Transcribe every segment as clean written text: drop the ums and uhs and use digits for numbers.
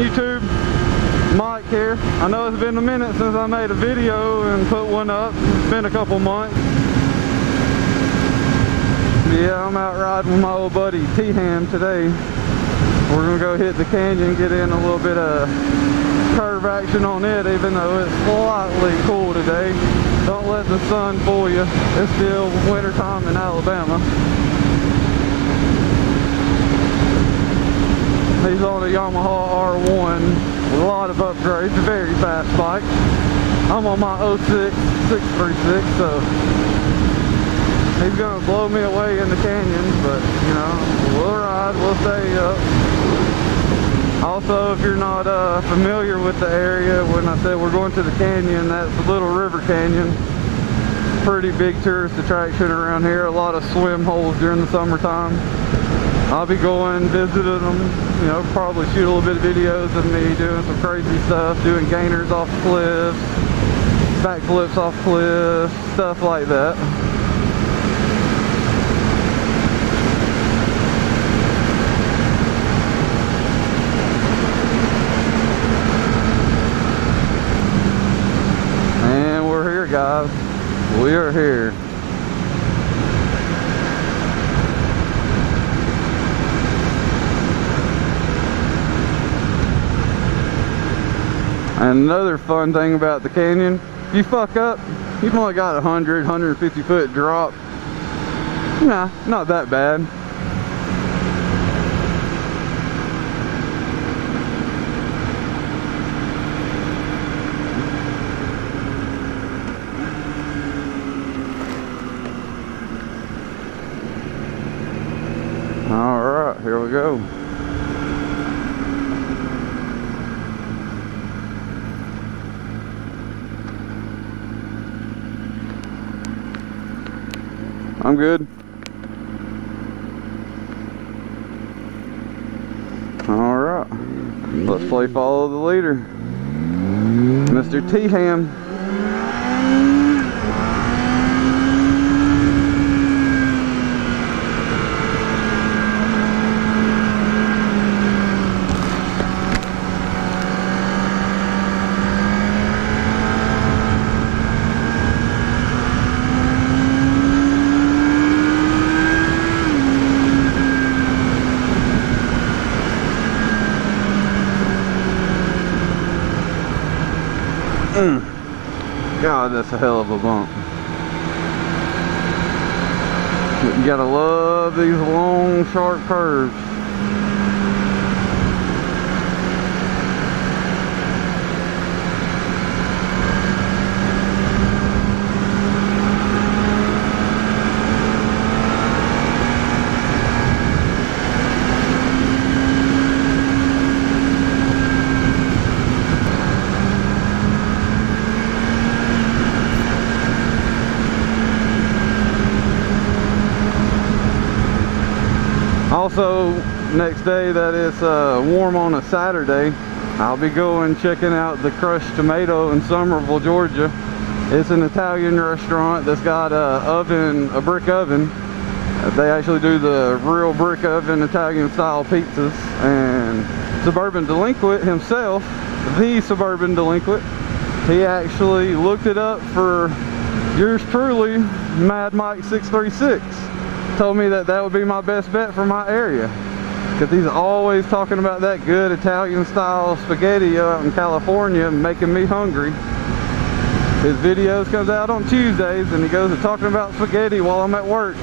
YouTube? Mike here. I know it's been a minute since I made a video and put one up. It's been a couple months. Yeah, I'm out riding with my old buddy T Hamm today. We're gonna go hit the canyon, get in a little bit of curve action on it, even though it's slightly cool today. Don't let the sun fool you. It's still winter time in Alabama. He's on a Yamaha R1 with a lot of upgrades, a very fast bike. I'm on my 06 636, so he's gonna blow me away in the canyons, but you know, we'll ride, we'll stay up. Also, if you're not familiar with the area, when I said we're going to the canyon, that's the Little River Canyon. Pretty big tourist attraction around here, a lot of swim holes during the summertime. I'll be going, visiting them, you know, probably shoot a little bit of videos of me doing some crazy stuff, doing gainers off cliffs, backflips off cliffs, stuff like that. And we're here, guys. We are here. And another fun thing about the canyon, if you fuck up, you've only got 100, 150 foot drop. Nah, not that bad. All right, here we go. I'm good. All right, let's play follow the leader, Mr. T Hamm. God, that's a hell of a bump. You gotta love these long, sharp curves. Also, next day that it's warm on a Saturday, I'll be going checking out the Crushed Tomato in Somerville, Georgia. It's an Italian restaurant that's got a brick oven. They actually do the real brick oven Italian style pizzas. And Suburban Delinquent himself, the Suburban Delinquent, he actually looked it up for yours truly, Mad Mike 636. Told me that that would be my best bet for my area, because he's always talking about that good Italian style spaghetti out in California, making me hungry. His videos comes out on Tuesdays and he goes to talking about spaghetti while I'm at work.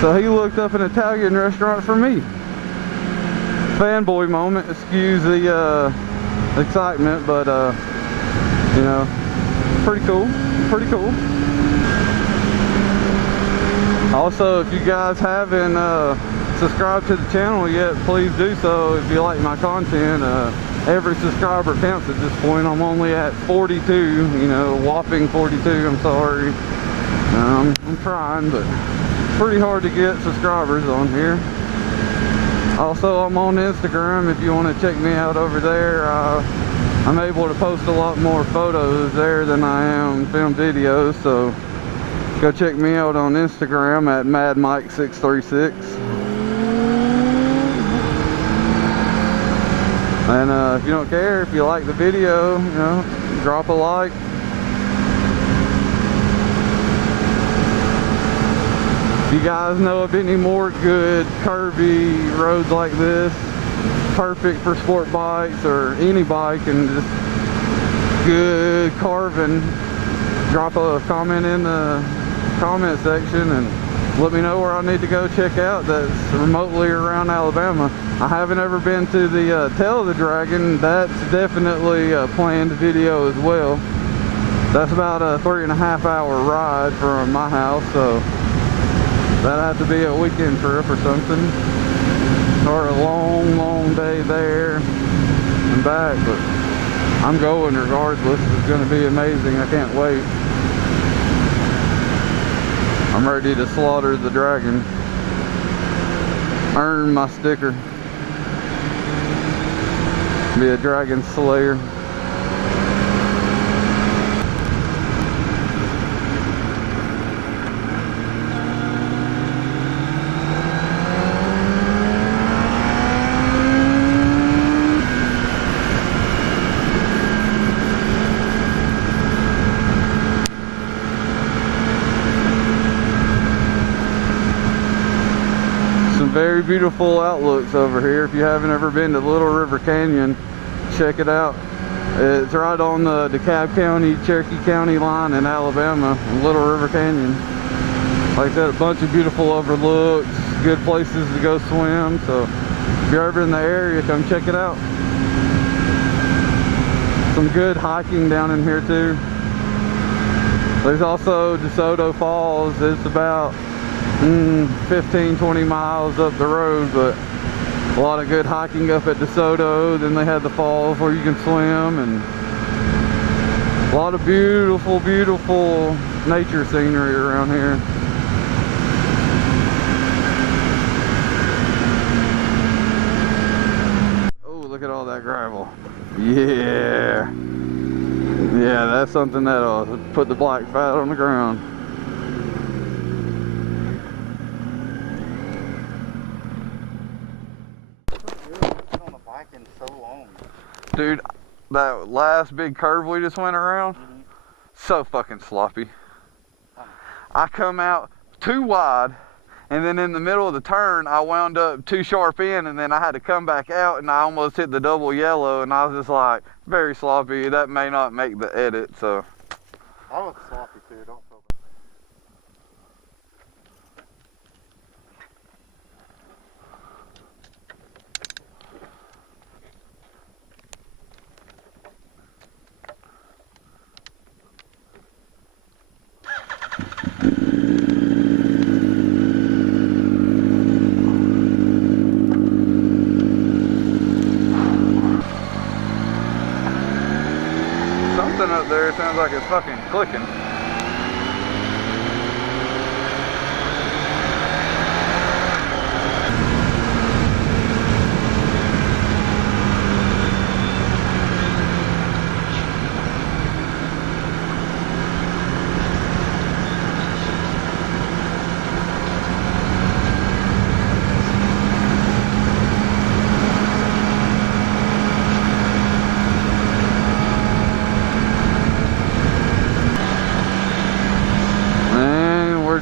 So he looked up an Italian restaurant for me. Fanboy moment, excuse the excitement, but you know, pretty cool, pretty cool. Also, if you guys haven't subscribed to the channel yet, please do so if you like my content. Every subscriber counts at this point. I'm only at 42, you know, whopping 42, I'm sorry. I'm trying, but pretty hard to get subscribers on here. Also, I'm on Instagram if you want to check me out over there. I'm able to post a lot more photos there than I am film videos, so go check me out on Instagram at MadMike636. And if you don't care, if you like the video, you know, drop a like. If you guys know of any more good curvy roads like this, perfect for sport bikes or any bike, and just good carving, drop a comment in the comment section and let me know where I need to go check out that's remotely around Alabama. I haven't ever been to the Tail of the Dragon. That's definitely a planned video as well. That's about a 3.5 hour ride from my house, so that'll have to be a weekend trip or something, or a long day there and back, but I'm going regardless. It's going to be amazing. I can't wait. I'm ready to slaughter the dragon. Earn my sticker. Be a dragon slayer. Very beautiful outlooks over here. If you haven't ever been to Little River Canyon, check it out. It's right on the DeKalb County, Cherokee County line in Alabama, Little River Canyon. Like I said, a bunch of beautiful overlooks, good places to go swim. So if you're ever in the area, come check it out. Some good hiking down in here too. There's also DeSoto Falls. It's about 15-20 miles up the road, but a lot of good hiking up at DeSoto. Then they had the falls where you can swim, and a lot of beautiful nature scenery around here. Oh, look at all that gravel. Yeah, that's something that'll put the black fat on the ground. Dude, that last big curve we just went around, so fucking sloppy. I come out too wide, and then in the middle of the turn, I wound up too sharp in, and then I had to come back out, and I almost hit the double yellow, and I was just like, very sloppy. That may not make the edit, so. I was sloppy too, don't feel bad. Something up there sounds like it's fucking clicking.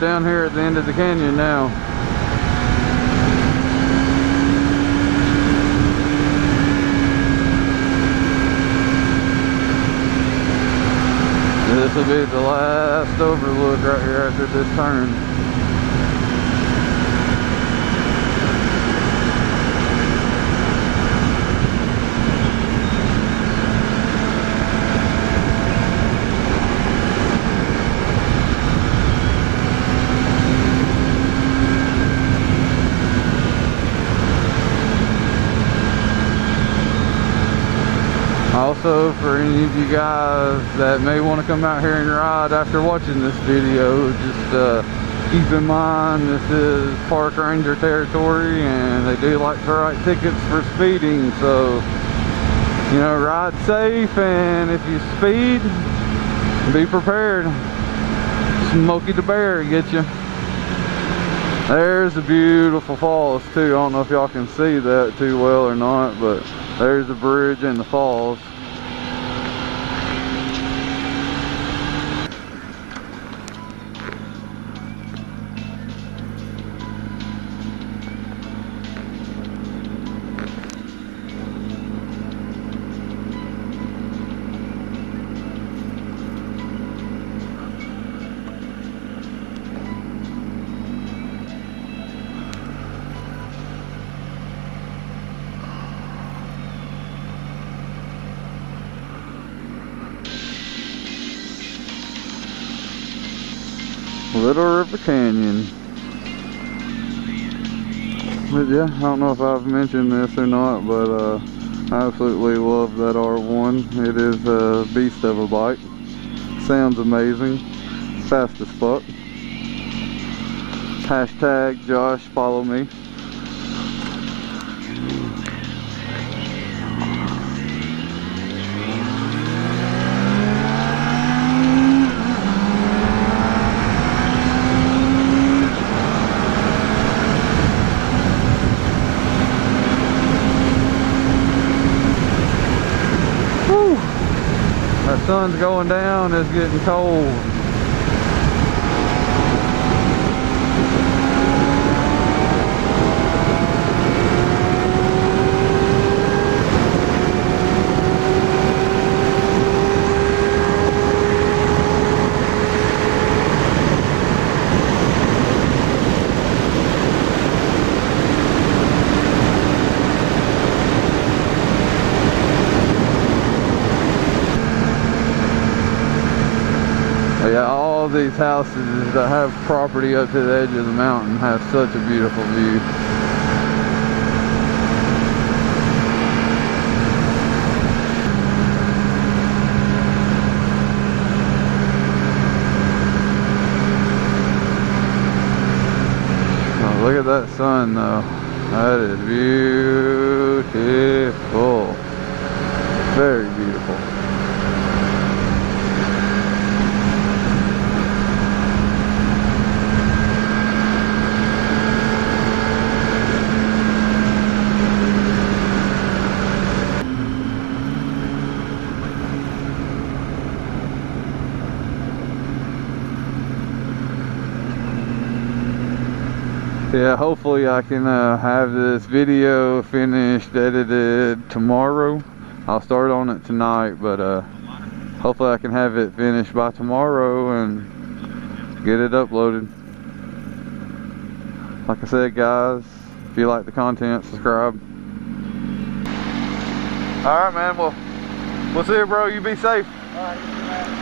Down here at the end of the canyon now. This will be the last overlook right here after this turn. Also, for any of you guys that may want to come out here and ride after watching this video, just keep in mind this is park ranger territory, and they do like to write tickets for speeding. So, you know, ride safe, and if you speed, be prepared. Smokey the Bear get you. There's the beautiful falls too. I don't know if y'all can see that too well or not, but there's the bridge and the falls. Little River Canyon. But yeah, I don't know if I've mentioned this or not, but I absolutely love that R1. It is a beast of a bike. Sounds amazing. Fast as fuck. Hashtag Josh, follow me. That sun's going down, it's getting cold. Yeah, all these houses that have property up to the edge of the mountain have such a beautiful view. Oh, look at that sun though. That is beautiful. Very beautiful. Yeah, hopefully I can have this video finished, edited tomorrow. I'll start on it tonight, but hopefully I can have it finished by tomorrow and get it uploaded. Like I said, guys, if you like the content, subscribe. Alright, man, well, we'll see you, bro. You be safe. Alright, you too, man.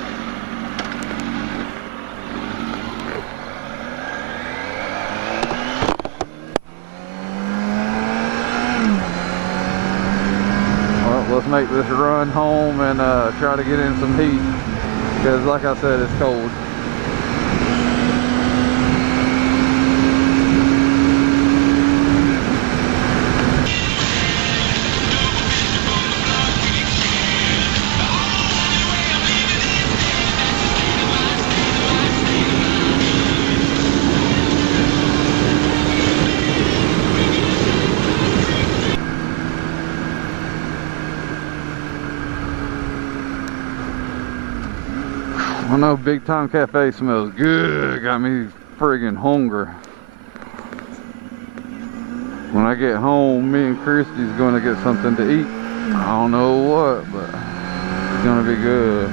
Let's make this run home and try to get in some heat, because like I said, it's cold. I know Big Time Cafe smells good. Got me friggin' hungry. When I get home, me and Christy's gonna get something to eat. I don't know what, but it's gonna be good.